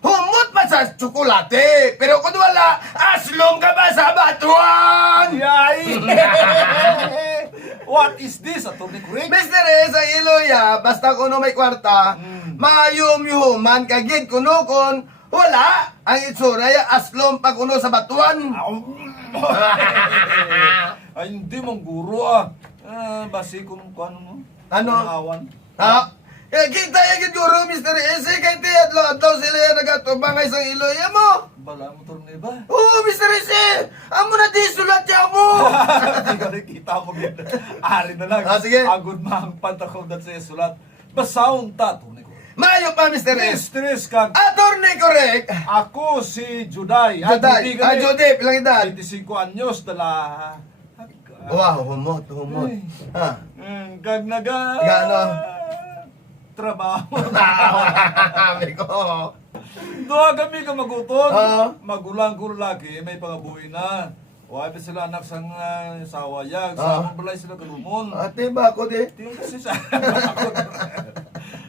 humot pa sa tsokolate. Pero kung wala, aslong ka ba sa batuan? Yay! What is this, Atty. Kurik? Mr. sa iloya, basta kuno may kwarta, mayum-yuman kagid kuno kon wala ang itsura ya aslom pa kuno sa batuan. Ay, hindi mong guro basi kung ano mo. Ano? Awan. Ha? Kita yung guro, Mr. S. Kaya tiyadlo sila yung nagatubangay sa iloya mo. Bala mo turne ba? Oo, Mr. S. Amo na di sulat niya mo. Hindi ka nakita mo din. Ari na lang. Sige. Agod mahang pantakov dat sa isulat. Basaon ta, Atty. Kurik. Mayo pa, Mr. S. Stress kag. Attorney correct. Ako si Juday. Juday. Juday, pilang edad? 25 anyos, dala. Wow, humot. Ay. Ha? Kag naga. Gano? Trabaho. Sabi ko. Doa kami ka maguton. Oo. Magulang ko lagi, may pangabuhi na. Wabi sila anak sang sawayag. Oo. Sa balay sila kalumon. Ate ba ako di? Tingin kasi sa...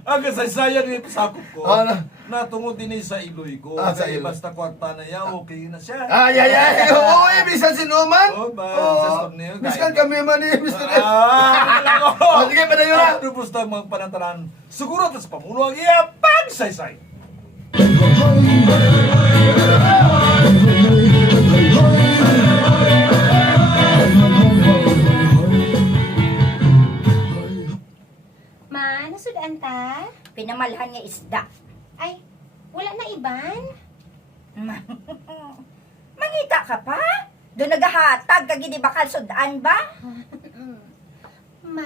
Ang kasaysayan ni pasakop ko. Ano? Natungod din sa iloy ko. Sa Kaya iloy. basta kwarta na yan, okay na siya. Ay. Oo, bisan sinuman. Oo, ba? Oo. Sa torneo, Biskan guys. kami man ni Mr. S. Alam ko. Sige, padayon na. Ano basta mga panantanan? Siguro tas pamulo ang iya pagsaysay. Ma, nasudaan ta? Pinamalhan nga isda. Ay, wala na iban? Mangita ka pa? Doon naghahatag kag di bakal sudaan ba? Ma,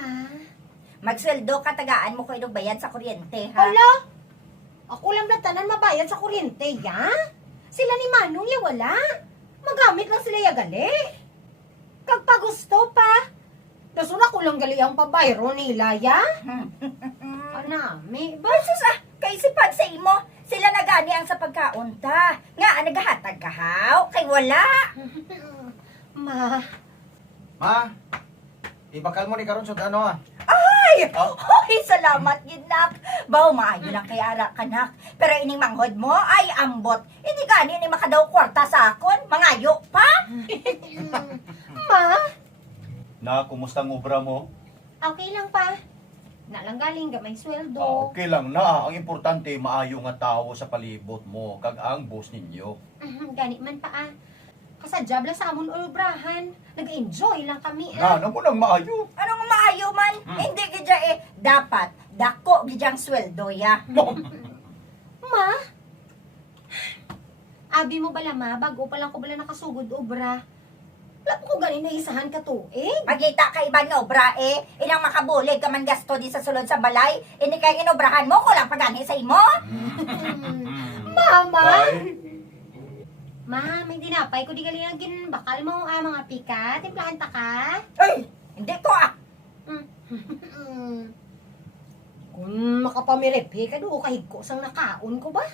Magsweldo ka tagaan mo ko inog bayad sa kuryente ha. hala? Ako lang tanan mabayad sa kuryente, ya? Sila ni Manong ya wala. Magamit lang sila ya gali. Kag pa gusto pa. Dasuna ko lang gali ang pabayro nila, ya? Anami, ba? Versus kay sipag sa imo, sila na gani ang sa pagkaunta. Nga naghahatag ka haw, kay wala. Ma, Ma, ibakal mo ni karon sa ano Ay! Hoy, salamat ginak. Baw maayo lang kay ara kanak. Pero ining manghod mo ay ambot. Hindi gani ni makadaw kwarta sa akon, mangayo pa. ma, Na, kumusta ang obra mo? okay lang pa. Nalang galing gamay sweldo. Okay lang na. Ang importante, maayo nga tao sa palibot mo, kag ang boss ninyo. Gani man pa Kasadjab lang sa amon obrahan. Nag-enjoy lang kami Na, namo nang maayo. Ano nga maayo man? Hindi gidya dapat dako gidyang sweldo ya. Ma? Abi mo bala ma, bago pa lang ko bala nakasugod obra. Wala po ko ganin na isahan ka tuig. Magita ka iban nga obra ilang makabulig ka man gasto di sa sulod sa balay, ini kay inobrahan mo ko lang pagani sa imo. Mama? Ay, Ma, may dinapay ko di galing bakal mo mga pika. Timplahan ta ka? Ay, hindi ko Kung makapamiripi ka doon kahig ko sang nakaon ko ba?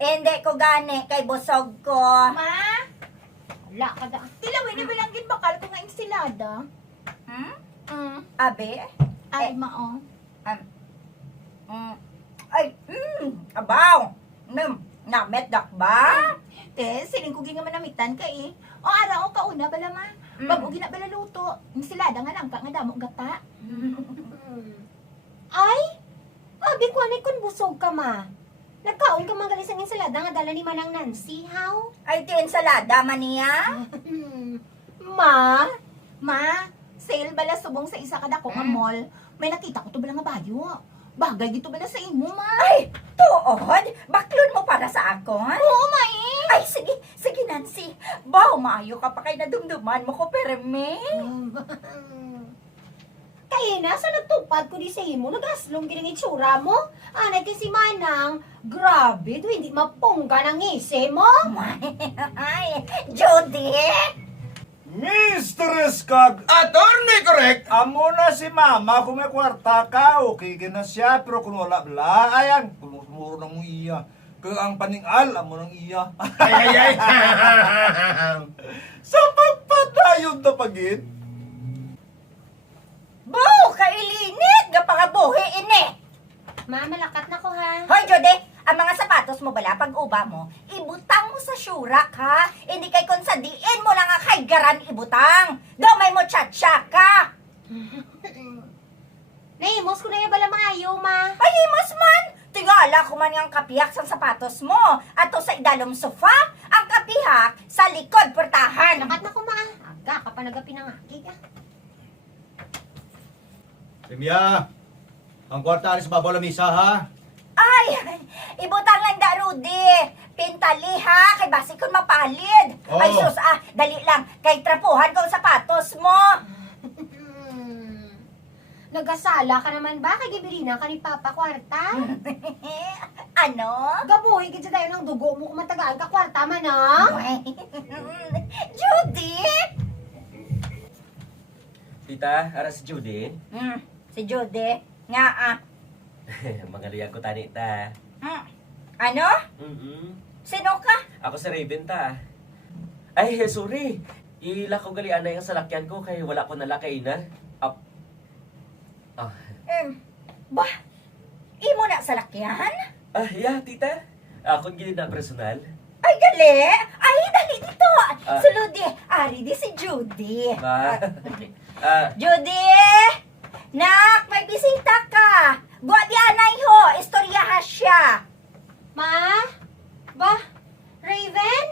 Hindi ko gani kay busog ko. Ma, Wala ka da. tilawin ni bilanggit bakal ko nga ensilada. Abe? Ay, mao. Abaw. Namet ba? Te, siling ko nga manamitan ka eh. O araw o kauna bala ma. Bago gina bala luto. Ensilada nga lang ka nga damo gata. Ay! Abi ko anay kun busog ka ma. Nagkaon ka mga isang ensalada nga dala ni Manang Nancy, how? Ay, ti ensalada man niya? Ma? Ma, sale bala subong sa isa kada ko nga mall. May nakita ko to bala nga bayo. Bagay dito bala sa imo, ma. Ay, tuod? Baklon mo para sa akon? Oo, ma eh. Ay, sige Nancy. Baw, maayo ka pa kay nadumduman mo ko, perme. Kaya na, sa nagtupad ko di sa imo, nag-aslong gining itsura mo. Anay kay si Manang, grabe, do hindi mapungga ng ngisi mo. Ay, Judy! Mr. Skag, Attorney correct. amo na si mama kung may kwarta ka, okay ka na siya. Pero kung wala bala, ayan, kumuro na mo iya. Kaya ang paningal, amo nang iya. Ay. Sa pagpadayon na pagit, Baw, kailinit! Nga pangabuhi ini! Ma, malakat na ko ha. Hoy, Judy! ang mga sapatos mo bala, pag uba mo, ibutang mo sa syurak, ha? Hindi kay kung sa diin mo lang ang kaigaran ibutang. Damay mo tsatsya ka. Naimos ko na yung bala maayo, ma. Ay, mas man! Tingala ko man yung kapiyak sa sapatos mo. Ato sa idalong sofa, ang kapihak sa likod portahan. Lakat na ko, ma. Aga ka pa nagapinangakig, ah. Simya, ang kwarta alis babaw la misa ha. Ay, ibutang lang da, Rudy. Pintali, ha? Kay basi kung mapalid. Oh. Ay, sus, dali lang. Kay trapuhan ko ang sapatos mo. Nagasala ka naman ba? Kay Gibirina ka ni Papa Kwarta? Ano? Gabuhi ka tayo ng dugo mo kung matagaan ka kwarta man, ah. Judy? Tita, ara si Judy. Si Judy. Nga, Mangaliyan ko tani ta. Ano? Sino ka? Ako si Raven ta. Ay, sorry. Ila ko gali anay ang salakyan ko kay wala ko nalakay na. Ba? Imo na sa lakyan? Yeah, tita. Akong gili na personal. Ay, gali! Ay, dali dito! Ah. Suludi, ari di si Judy. Ma. Judy! Nak, may bisita ka! Buat di anay ho, istoryahan siya. Ma? Ba? Raven?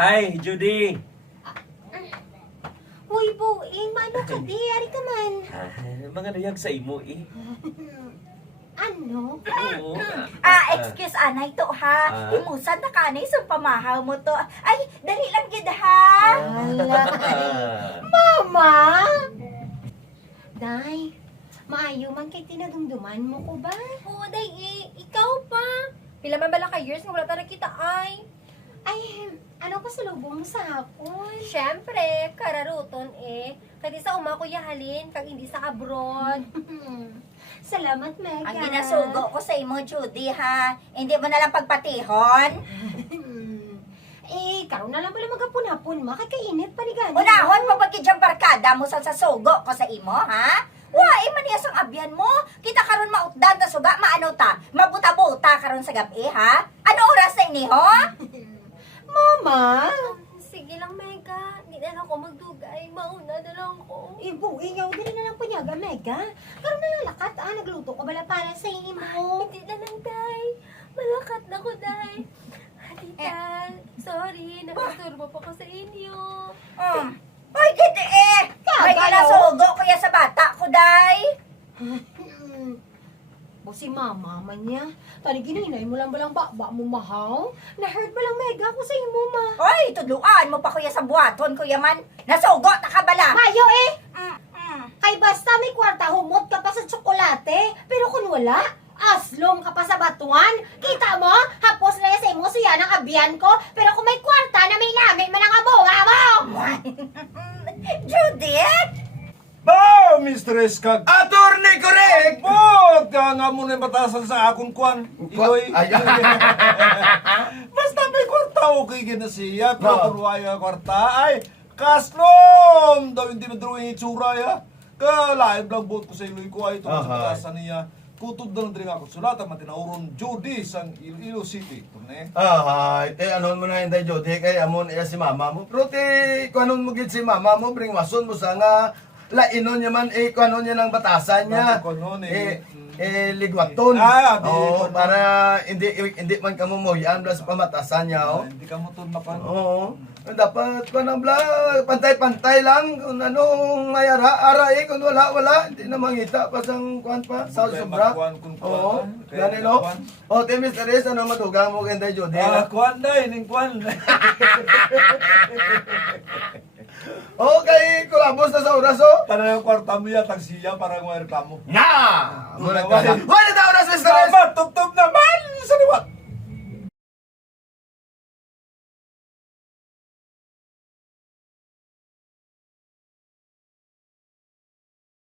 Hi, Judy. Uy, buing, maano ka di? Ari ka man. Mga nayag sa imo eh. Ano? Oo. Excuse anay to ha. Imusan na kanay sa pamahaw mo to. Ay, dali lang gid ha. Ala. Mama! Day, maayo man kay tinadumduman mo ko ba? Oo, day, ikaw pa. Pila man bala ka years nga wala ta nakita ay. Ay, ano pa sa lubong mo sa hapon? Syempre, kararuton eh. Kadi sa uma ko yahalin, kag hindi sa abroad. Salamat, Mega. Ang ginasugo ko sa imo, Judy ha. Hindi mo na lang pagpatihon. Karon na lang pala magapon-hapon, ma. Kay kainit pa ni gani. Unahon mo pagki diyang barkada mo sa sugo ko sa imo, ha? Wai man iya sang abyan mo. Kita karon mautdan ta suga maano ta. Mabuta-buta karon sa gabi, ha? Ano oras na ini, ho? Mama! Sige lang, Mega. Hindi na ako magdugay. Mauna na lang ko. Buing, yaw din na lang punyaga, Mega. Karon na lang lakat, nagluto ko bala para sa imo. Hindi na lang, day. Malakat na ko, day. Tita, sorry. Nakasturbo pa ko sa inyo. Ay, gidi eh. May ginasugo kuya sa bata ko, day. Si mama man niya. Tani gininay mo lang balang bakba mo mahaw. Na-hurt ba lang, Mega, ko sa imo, ma? Ay, tudluan mo pa kuya sa buhaton, kuya man. Nasugo ta ka bala. Mayo eh! Mm. Kay basta may kwarta, humot ka pa sa tsokolate. Pero kung wala, aslom ka pa sa batuan. Kita mo? Hapos na sa imo siya ng abyan ko. Pero kung may kwarta na may lamig man ang abunga mo! Judith? Ba, Mistress Kag. Attorney correct! Bot! Kaya nga mo na yung batasan sa akong kwan. Iloy. Ay, Basta may kwarta, okay gina siya. Pero Oo. kung wala kwarta, ay, kaslom! Daw hindi madruin yung itsura, ya. Kaya live lang bot ko sa iloy ko, ay, itong sa Aha. batasan niya. Kutob na lang din ako sulatan, matinauron Judy sa Iloilo City. Ito na eh. anon mo na hindi, Jody, kay amon iya si mama mo. Pero kung anon mo gid si mama mo, bring wason mo sa nga, lainon niya man, kung anon niya ng batasan niya. Kung anon, Ligwaton. Di Oo, ko- para hindi man kamumuyan, blas pamatasan niya, oh. Hindi ka mo ito mapan. Oo. Dapat pa na bla, pantay-pantay lang kung anong mayara, kung wala, hindi na mangita pa sang kuan pa, sa sobra. Oo, gani no? O, Timis Teres, ano matugang mo kay Judy? Kwan na, ining kwan. Okay, kulabos na sa oras, oh. Para yung kwarta mo yan, tagsiya para yung reklamo. Na! Muna ka na. Wala na oras, Mr. Teres! Salamat,